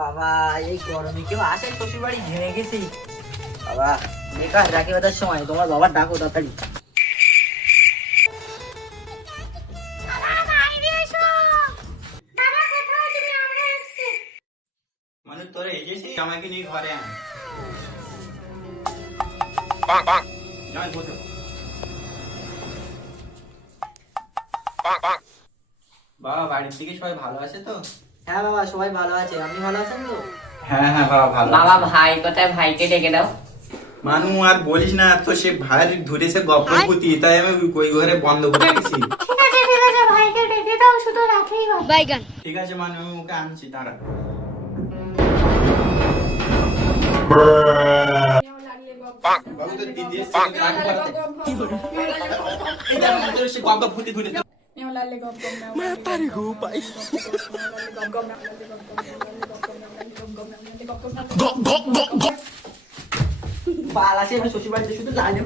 বাবা এই গরমে কেউ আসে শ্বশুর বাড়ি ঘেমে গেছি বাবা। বেকার রাখি বাঁধার সময় তোমার বাবার ডাকো তাড়াতাড়ি। মানে তোরা এসেছিস আমাকে নিয়ে ঘরে আন। যাই বসো। বাবা বাড়ির থেকে সবাই ভালো আছে তো? হ্যাঁ বাবা সবাই ভালো আছে, আপনি ভালো আছেন তো? হ্যাঁ হ্যাঁ বাবা ভালো বাবা আছে। ভাই কোথায়, ভাইকে ডেকে দাও। মানু আর বলিস না, তো সে ভাই ধরেছে গপ্পতি, তাই আমি ওই ঘরে বন্ধ করে রেখেছি। ঠিক আছে ভাইকে ডেকে দাও, শুধু রাখেই বাইগান। ঠিক আছে মানু, আমি ওকে আনছি, দাঁড়া। বাবু তো দিদি এসে গান করতে। এই দেখো, তোর সে গপ্পতি ধরেছে। বাল আসে শ্বশুর বাড়িতে শুধু লাইনে